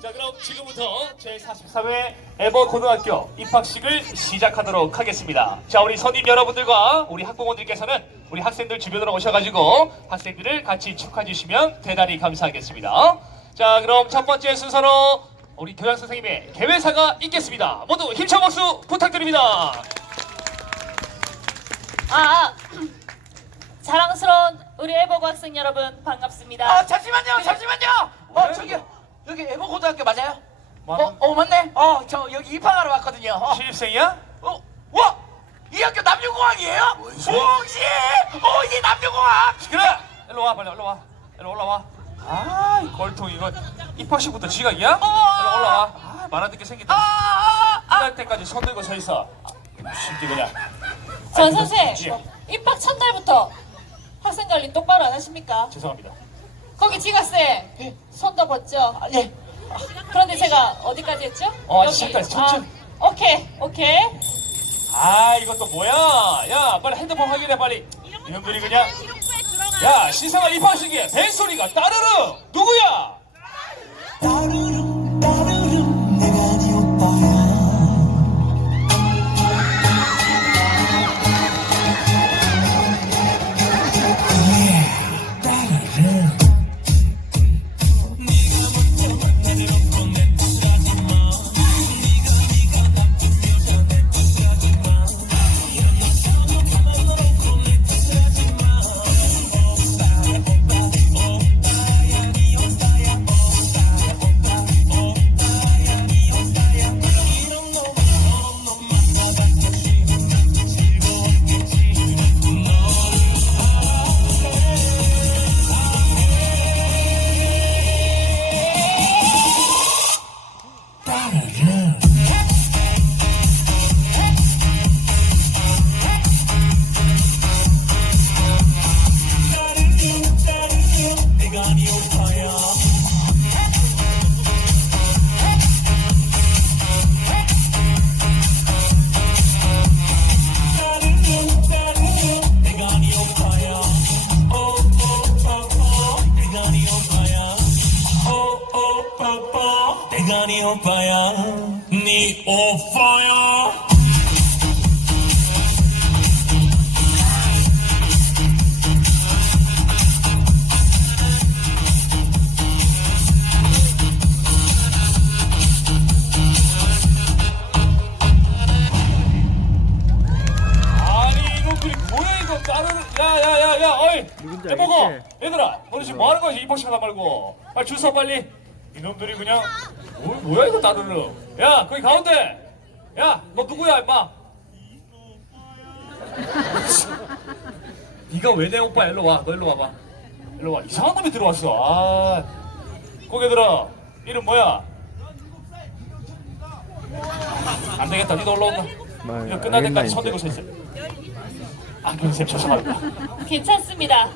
자 그럼 지금부터 제43회 에버 고등학교 입학식을 시작하도록 하겠습니다. 자 우리 선임 여러분들과 우리 학부모님께서는 우리 학생들 주변으로 오셔가지고 학생들을 같이 축하해 주시면 대단히 감사하겠습니다. 자 그럼 첫 번째 순서로 우리 교장 선생님의 개회사가 있겠습니다. 모두 힘찬 박수 부탁드립니다. 아, 자랑스러운 우리 에버고 학생 여러분 반갑습니다. 아 잠시만요 잠시만요 어 왜? 저기 여기 에버 고등학교 맞아요? 맞아. 어, 어 맞네 어 저 여기 입학하러 왔거든요 어, 신입생이야? 어 와! 이 학교 남녀공학이에요? 혹시 어 이게 남녀공학 그래! 일로 와 빨리 일로 와 일로 올라와 아이 골통 이거 입학식부터 지각이야? 일로 올라와 아, 말안 듣게 생겼다 아 아 아 끝날 때까지 손 들고 서 있어 아, 쉽게 그냥 전 선생 예. 입학 첫 날부터 학생 관리 똑바로 안 하십니까? 죄송합니다 거기 지각생 손도 벗죠. 예. 그런데 제가 어디까지 했죠? 어, 여기. 시작까지 천천히. 아, 오케이 오케이. 아 이것도 뭐야 야 빨리 핸드폰 확인해 빨리 이놈들이 그냥 야 시상한 입학식이야 벤소리가 따르르 누구야? 네 오빠야 네 오빠야 아니 이놈들이 뭐야 이거? 따르르 야야야야 어이. 누군지 해보고 알겠지? 얘들아 너네 지금 뭐하는 거야 입학식 하다 말고? 빨리 줄서 빨리 이놈들이 그냥 뭐, 뭐야 이거 따르르 야 거기 가운데. 야 너 누구야 임마? 네가 왜 내 오빠 일로 와너 일로 와봐. 일로 와. 이상한 놈이 들어왔어. 아. 거기 들어 이름 뭐야? 안 되겠다. 니도 올라온다. 뭐, 이거 끝날 때까지 손 이제. 들고 서 있어. 아 교수님 죄송합니다. 괜찮습니다.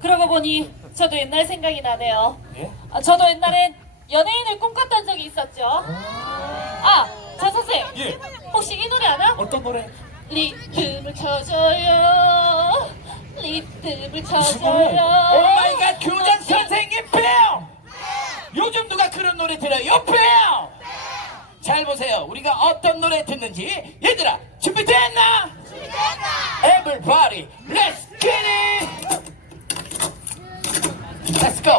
그러고 보니 저도 옛날 생각이 나네요. 예? 아, 저도 옛날엔 연예인을 꿈꿨던 적이 있었죠. 아, 전 선생. 예. 혹시 이 노래 알아? 어떤 노래? 리듬을 쳐줘요. 리듬을 쳐줘요. 오마이갓 교장 선생님 폐요 요즘 누가 그런 노래 들어요 폐요 잘 보세요 우리가 어떤 노래 듣는지 얘들아 준비됐나? 준비됐다 Everybody let's get it Let's go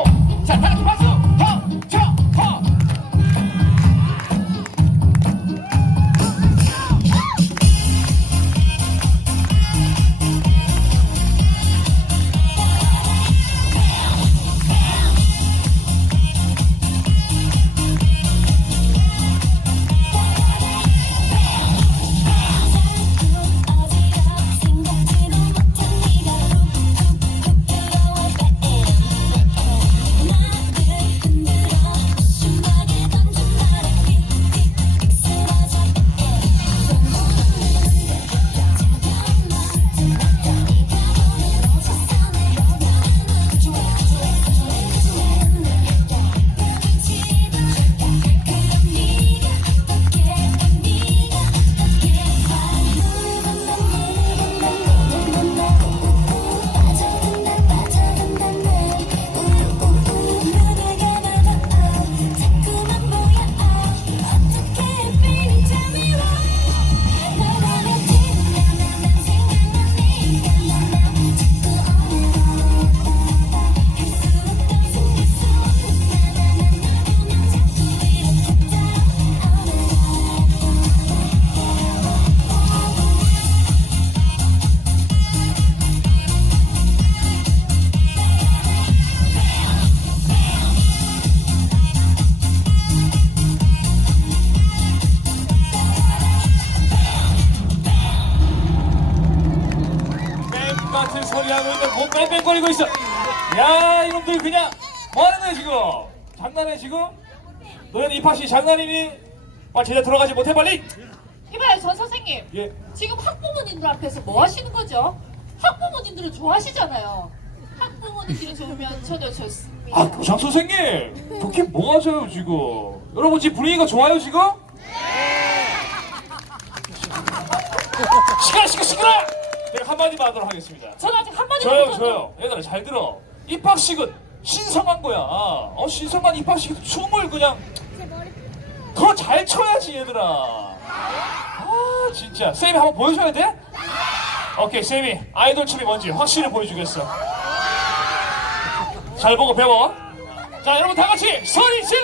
야 이놈들 그냥 뭐 하는 거야 지금? 장난해 지금? 너희는 입학시 장난이니? 빨리 제자 들어가지 못해 빨리. 이봐요 전 선생님 예. 지금 학부모님들 앞에서 뭐 하시는 거죠? 학부모님들은 좋아하시잖아요 학부모님들이 좋으면 저도 좋습니다 아 교장 선생님 그렇게 뭐 하세요 지금? 여러분 지금 분위기가 좋아요 지금? 시끄러 시끄러 시끄러! 내가 한마디만 하도록 하겠습니다. 저는 아직 한마디도 저요 저요 얘들아 잘 들어 입학식은 신성한 거야. 어 신성한 입학식 춤을 그냥 더 잘 춰야지 얘들아. 아 진짜. 쌤이 한번 보여줘야 돼? 오케이 쌤이 아이돌 춤이 뭔지 확실히 보여주겠어. 잘 보고 배워. 자 여러분 다 같이 소리 질러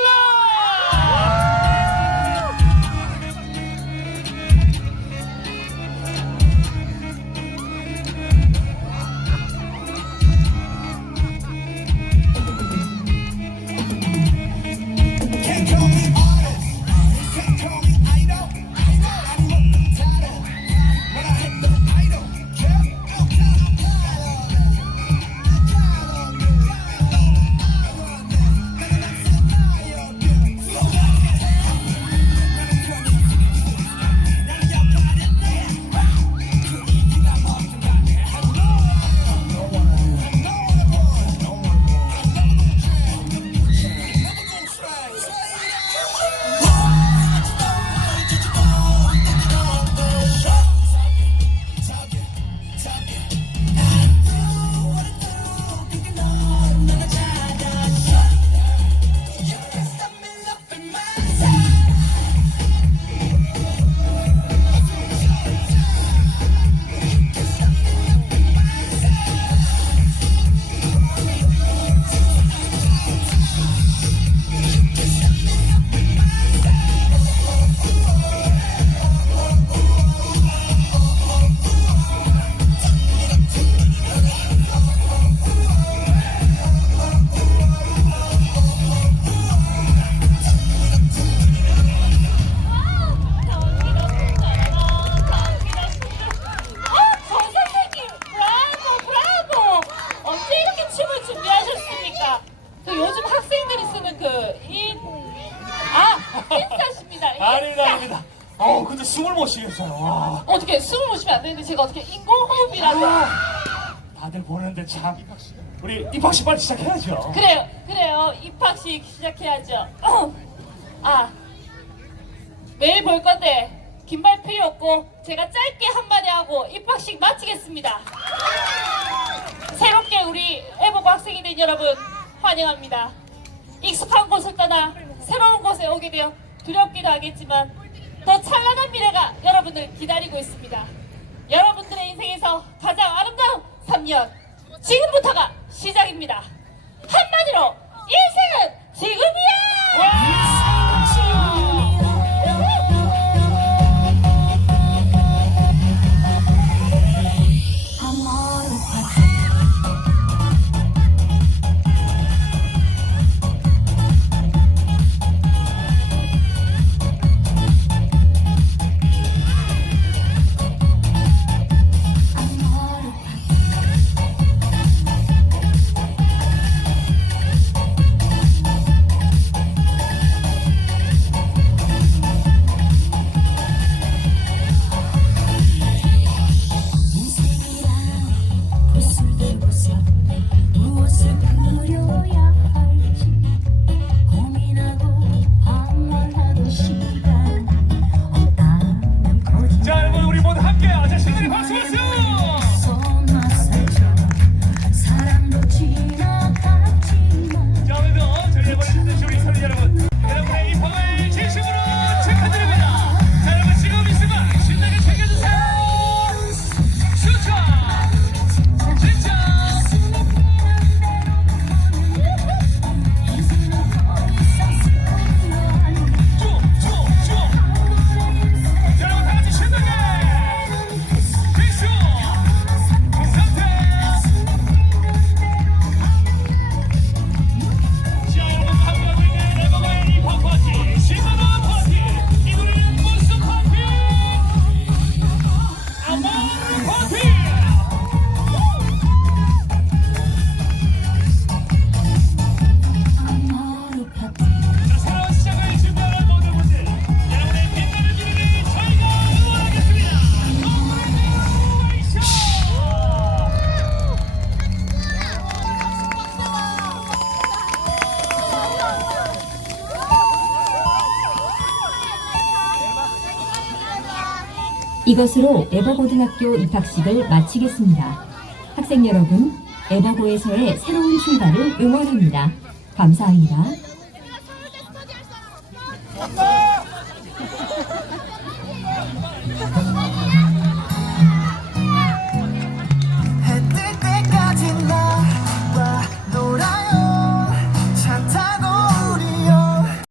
인사. 아닙니다. 어 근데 숨을 못 쉬겠어요. 와. 어떻게 숨을 못 쉬면 안 되는데 제가 어떻게 인공호흡이라도. 다들 보는데 참. 우리 입학식 빨리 시작해야죠. 그래요 그래요. 입학식 시작해야죠. 아 매일 볼 건데 긴 말 필요 없고 제가 짧게 한마디 하고 입학식 마치겠습니다. 새롭게 우리 애보고 학생이 된 여러분 환영합니다. 익숙한 곳을 떠나 새로운 곳에 오게 되어 두렵기도 하겠지만 더 찬란한 미래가 여러분을 기다리고 있습니다. 여러분들의 인생에서 가장 아름다운 3년 지금부터가 시작입니다. 한마디로 인생은 지금이 이것으로 에버고등학교 입학식을 마치겠습니다. 학생 여러분, 에버고에서의 새로운 출발을 응원합니다. 감사합니다.